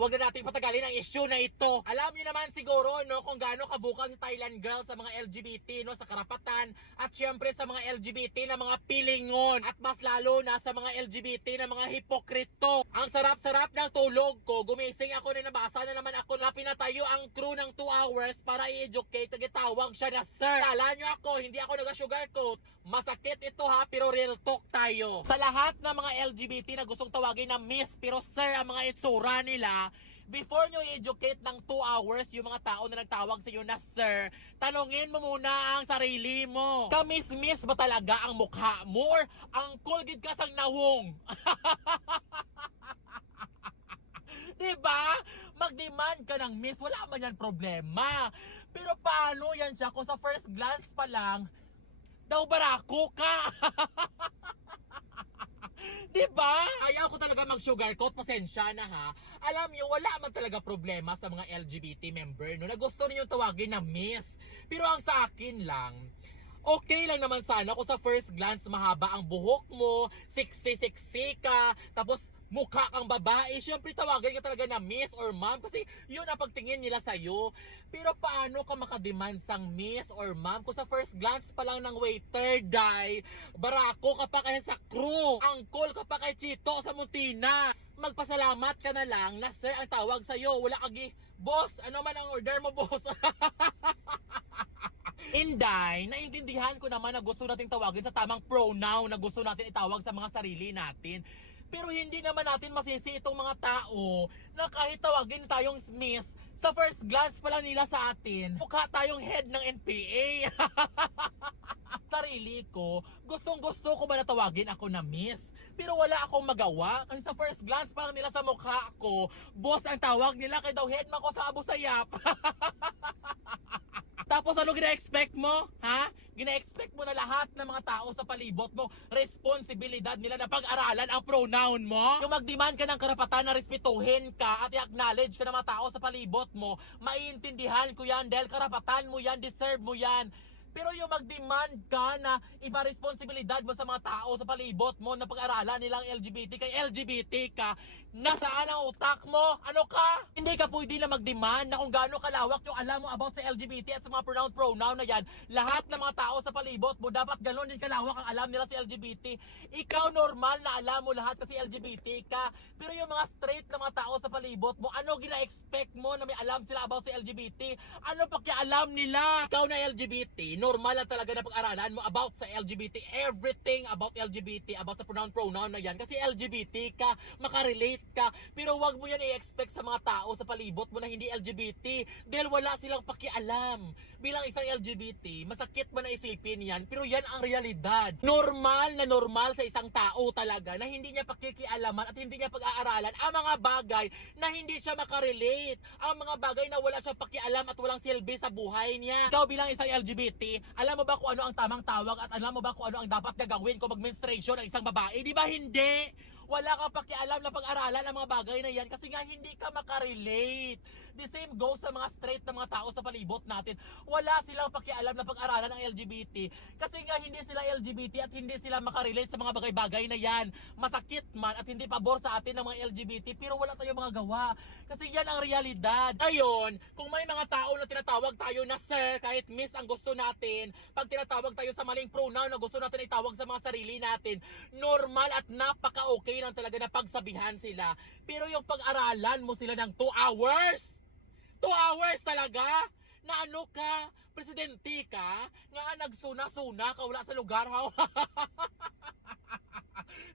Huwag na natin patagalin ang issue na ito. Alam niyo naman siguro no kung gaano kabukal si Thailand girl sa mga LGBT no, sa karapatan at syempre sa mga LGBT na mga pilingon at mas lalo na sa mga LGBT na mga hipokrito. Ang sarap-sarap ng tulog ko. Gumising ako na nabasa na naman ako na pinatayo ang crew ng 2 hours para i-educate. Nagitawag siya na sir. Kala nyo ako, hindi ako nag-sugarcoat. Masakit ito ha, pero real talk tayo. Sa lahat ng mga LGBT na gustong tawagin na miss pero sir ang mga itsura nila, before nyo i-educate ng 2 hours yung mga tao na nagtawag sa iyo na sir, tanungin mo muna ang sarili mo. Kamis-miss ba talaga ang mukha mo or ang kulgid ka sang nawong? Diba? Mag-demand ka ng miss, wala man yan problema. Pero paano yan siya kung sa first glance pa lang, daw barako ka? Diba? Ayaw ko talaga mag-sugarcoat, pasensya na ha. Alam nyo, wala man talaga problema sa mga LGBT member no, na gusto niyo tawagin na miss. Pero ang sa akin lang, okay lang naman sana kung sa first glance mahaba ang buhok mo, sexy ka, tapos mukha kang babae, syempre tawagan ka talaga na miss or ma'am kasi yun ang pagtingin nila sa'yo. Pero paano ka makademand sang miss or ma'am kung sa first glance pa lang ng waiter, day, barako ka pa kaya sa crew, angkol ka pa kay Chito sa Muntina. Magpasalamat ka na lang na sir ang tawag sa'yo, wala kagi, boss, ano man ang order mo boss? Inday, naintindihan ko naman na gusto natin tawagin sa tamang pronoun na gusto natin itawag sa mga sarili natin. Pero hindi naman natin masisi itong mga tao na kahit tawagin tayong miss, sa first glance pa lang nila sa atin, mukha tayong head ng NPA. Sarili ko, gustong-gusto ko ba na tawagin ako na miss? Pero wala akong magawa kasi sa first glance pa lang nila sa mukha ko, boss ang tawag nila kay daw head man ko sa Abu Sayyaf. Tapos ano gina-expect mo? Ha? Gina-expect mo na lahat ng mga tao sa palibot mo, responsibilidad nila na pag-aralan ang pronoun mo? Yung mag-demand ka ng karapatan na respetuhin ka at i-acknowledge ka ng mga tao sa palibot mo, maiintindihan ko yan dahil karapatan mo yan, deserve mo yan. Pero yung mag-demand ka na iba responsibilidad mo sa mga tao sa palibot mo na pag-aralan nilang LGBT kay LGBT ka, nasaan ang utak mo? Ano ka? Hindi ka pwede na mag-demand na kung gaano kalawak yung alam mo about sa LGBT at sa mga pronoun na yan. Lahat ng mga tao sa palibot mo, dapat gano'n din kalawak ang alam nila sa LGBT. Ikaw normal na alam mo lahat kasi LGBT ka. Pero yung mga straight na mga tao sa palibot mo, ano gina-expect mo na may alam sila about sa LGBT? Ano pakialam nila? Ikaw na LGBT, normal lang talaga na pag-aralan mo about sa LGBT, everything about LGBT, about sa pronoun na yan. Kasi LGBT ka, makarelate ka, pero wag mo yan i-expect sa mga tao sa palibot mo na hindi LGBT dahil wala silang pakialam. Bilang isang LGBT, masakit man na isipin yan, pero yan ang realidad. Normal na normal sa isang tao talaga na hindi niya pakikialaman at hindi niya pag-aaralan ang mga bagay na hindi siya makarelate, ang mga bagay na wala siyang pakialam at walang silbi sa buhay niya. Ikaw bilang isang LGBT, alam mo ba kung ano ang tamang tawag at alam mo ba kung ano ang dapat gagawin kung mag-menstruation ng isang babae? Di ba hindi? Wala kang pakialam na pag-aralan ang mga bagay na yan kasi nga hindi ka makarelate. The same goes sa mga straight na mga tao sa palibot natin. Wala silang pakialam na pag-aralan ng LGBT kasi nga hindi sila LGBT at hindi sila makarelate sa mga bagay-bagay na yan. Masakit man at hindi pabor sa atin ng mga LGBT pero wala tayong mga gawa kasi yan ang realidad. Ngayon, kung may mga tao na tinatawag tayo na sir kahit miss ang gusto natin, pag tinatawag tayo sa maling pronoun na gusto natin itawag sa mga sarili natin, normal at napaka-okay lang talaga na pagsabihan sila. Pero yung pag-aralan mo sila ng 2 hours? 2 hours talaga? Na ano ka? Presidente ka? Nga nagsuna-suna ka wala sa lugar ha?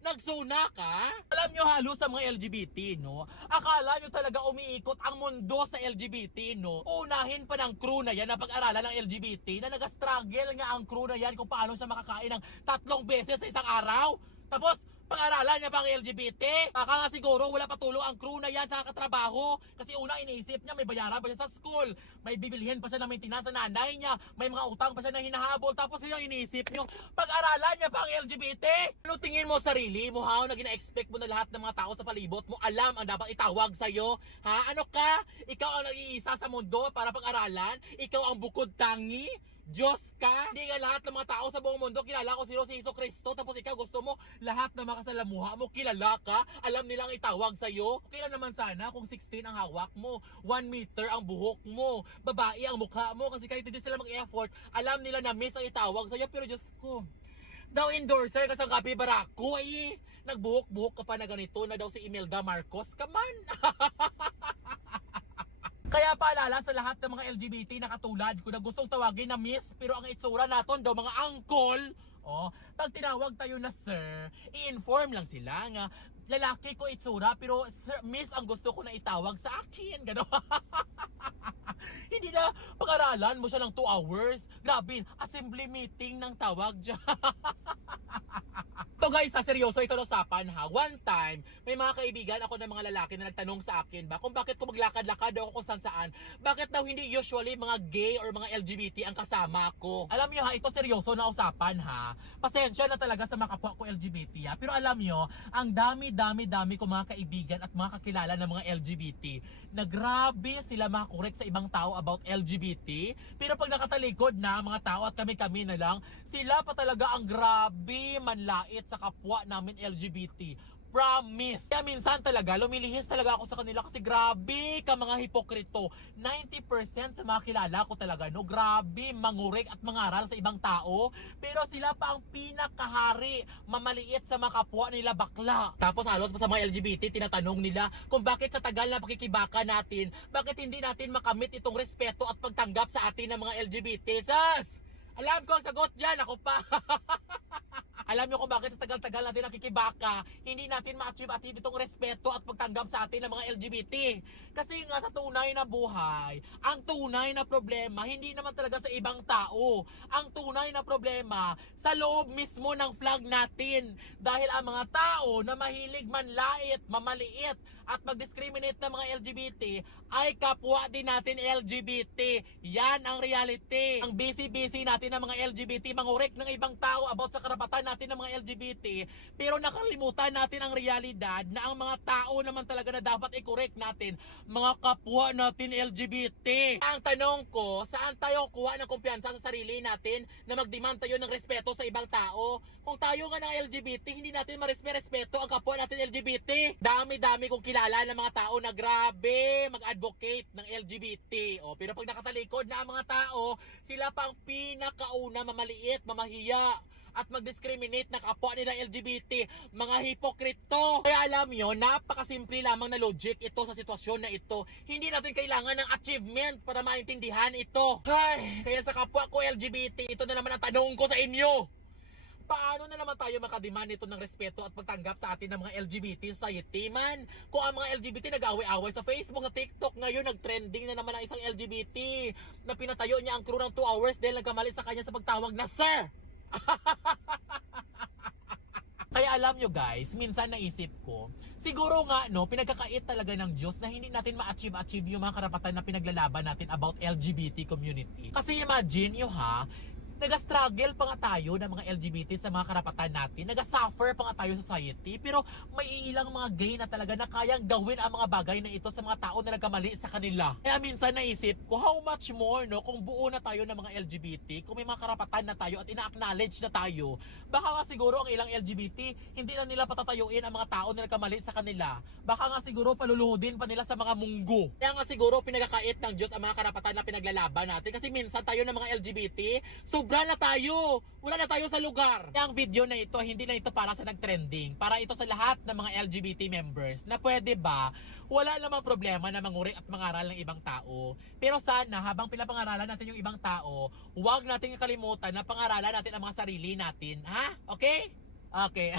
Nagsuna ka? Alam nyo halos sa mga LGBT, no? Akala nyo talaga umiikot ang mundo sa LGBT, no? Unahin pa ng crew na yan na pag-aralan ng LGBT na nag-struggle nga ang crew na yan kung paano siya makakain ng 3 beses sa isang araw. Tapos, pag-aralan niya pang LGBT. Baka nga siguro wala patulong ang crew na yan sa katrabaho. Kasi una iniisip niya may bayaran pa siya sa school. May bibilhin pa siya ng maintenance sa nanay niya. May mga utang pa siya na hinahabol. Tapos yun ang iniisip niyo. Pag-aralan niya pang LGBT. Ano tingin mo sarili mo ha? Na gina-expect mo na lahat ng mga tao sa palibot mo alam ang dapat itawag sa'yo? Ha? Ano ka? Ikaw ang nag-iisa sa mundo para pag-aralan? Ikaw ang bukod tangi? Diyos ka? Hindi nga lahat ng mga tao sa buong mundo kilala ko si Hesus Kristo, tapos ikaw gusto mo lahat ng mga kasalamuha mo kilala ka? Alam nilang itawag sa'yo? Okay lang naman sana kung 16 ang hawak mo, 1 meter ang buhok mo, babae ang mukha mo, kasi kahit hindi sila mag-effort, alam nila na miss ang itawag sa'yo. Pero Diyos ko, daw endorser ka sa Kapi Barako eh. Nagbuhok-buhok ka pa na ganito na daw si Imelda Marcos. Come on! Kaya paalala sa lahat ng mga LGBT na katulad ko na gustong tawagin na miss pero ang itsura naton daw mga uncle. Oh, pag tinawag tayo na sir, i-inform lang sila nga lalaki ko itsura pero sir, miss ang gusto ko na itawag sa akin. Gano'n. Hindi na pag-aralan mo siya ng 2 hours. Grabe, assembly meeting ng tawag dyan. So guys, seryoso ito na usapan ha. One time, may mga kaibigan ako ng mga lalaki na nagtanong sa akin ba kung bakit ko maglakad-lakad daw ako kung saan-saan. Bakit daw hindi usually mga gay or mga LGBT ang kasama ko? Alam nyo ha, ito seryoso na usapan ha. Pasensya na talaga sa mga kapwa ko LGBT ha. Pero alam nyo, ang dami ko mga kaibigan at mga kakilala ng mga LGBT na grabe sila makakorek sa ibang tao about LGBT. Pero pag nakatalikod na mga tao at kami-kami na lang, sila pa talaga ang grabe manlait sa kapwa namin LGBT. Promise. Kaya minsan talaga, lumilihis talaga ako sa kanila kasi grabe ka mga hipokrito. 90% sa mga kilala ko talaga, no? Grabe, mangurek at mangaral sa ibang tao. Pero sila pa ang pinakahari, mamaliit sa mga kapwa nila bakla. Tapos halos pa sa mga LGBT, tinatanong nila kung bakit sa tagal na pakikibaka natin, bakit hindi natin makamit itong respeto at pagtanggap sa atin ng mga LGBT. Sas! Alam ko ang sagot dyan, ako pa. Alam nyo kung bakit sa tagal-tagal natin nakikibaka, hindi natin ma-achieve itong respeto at pagtanggap sa atin ng mga LGBT. Kasi nga sa tunay na buhay, ang tunay na problema, hindi naman talaga sa ibang tao. Ang tunay na problema, sa loob mismo ng flag natin. Dahil ang mga tao na mahilig manlait, mamaliit, at mag-discriminate ng mga LGBT, ay kapwa din natin LGBT. Yan ang reality. Ang busy-busy natin ng mga LGBT, mangurek ng ibang tao about sa karapatan natin ng mga LGBT, pero nakalimutan natin ang realidad na ang mga tao naman talaga na dapat i-correct natin, mga kapwa natin LGBT. Ang tanong ko, saan tayo kuha ng kumpiyansa sa sarili natin na mag-demand tayo ng respeto sa ibang tao? Kung tayo nga ng LGBT, hindi natin marespeto ang kapwa natin LGBT. Dami-dami kong kilala ng mga tao na grabe mag-advocate ng LGBT. Pero pag nakatalikod na ang mga tao, sila pang pinakauna mamaliit, mamahiya at mag-discriminate na kapwa nila LGBT, mga hipokrito. Kaya alam nyo, napakasimple lamang na logic ito sa sitwasyon na ito. Hindi natin kailangan ng achievement para maintindihan ito. Ay, kaya sa kapwa ko LGBT, ito na naman ang tanong ko sa inyo. Paano na naman tayo makademand ito ng respeto at pagtanggap sa atin ng mga LGBT society man? Kung ang mga LGBT nag-away-away sa Facebook, sa TikTok, ngayon nag-trending na naman ang isang LGBT na pinatayo niya ang crew ng 2 hours dahil nagkamali sa kanya sa pagtawag na sir. Kaya alam nyo guys, minsan naisip ko, siguro nga no, pinagkakait talaga ng Diyos na hindi natin ma-achieve yung mga karapatan na pinaglalaban natin about LGBT community. Kasi imagine nyo ha, nag-struggle pa nga tayo ng mga LGBT sa mga karapatan natin. Nag-suffer pa nga tayo sa society. Pero may ilang mga gay na talaga na kayang gawin ang mga bagay na ito sa mga tao na nagkamali sa kanila. Kaya minsan naisip ko, how much more no, kung buo na tayo ng mga LGBT, kung may mga karapatan na tayo at ina-acknowledge na tayo, baka nga siguro ang ilang LGBT, hindi na nila patatayuin ang mga tao na nagkamali sa kanila. Baka nga siguro paluluhodin pa nila sa mga munggo. Kaya nga siguro pinagkakait ng Diyos ang mga karapatan na pinaglalaban natin. Kasi minsan tayo ng mga LGBT, sobra na tayo. Wala na tayo sa lugar. Kaya ang video na ito, hindi na ito para sa nag-trending. Para ito sa lahat ng mga LGBT members na pwede ba, wala namang problema na manguri at mangaral ng ibang tao. Pero sana, habang pinapangaralan natin yung ibang tao, huwag natin kalimutan na pangaralan natin ang mga sarili natin. Ha? Okay? Okay.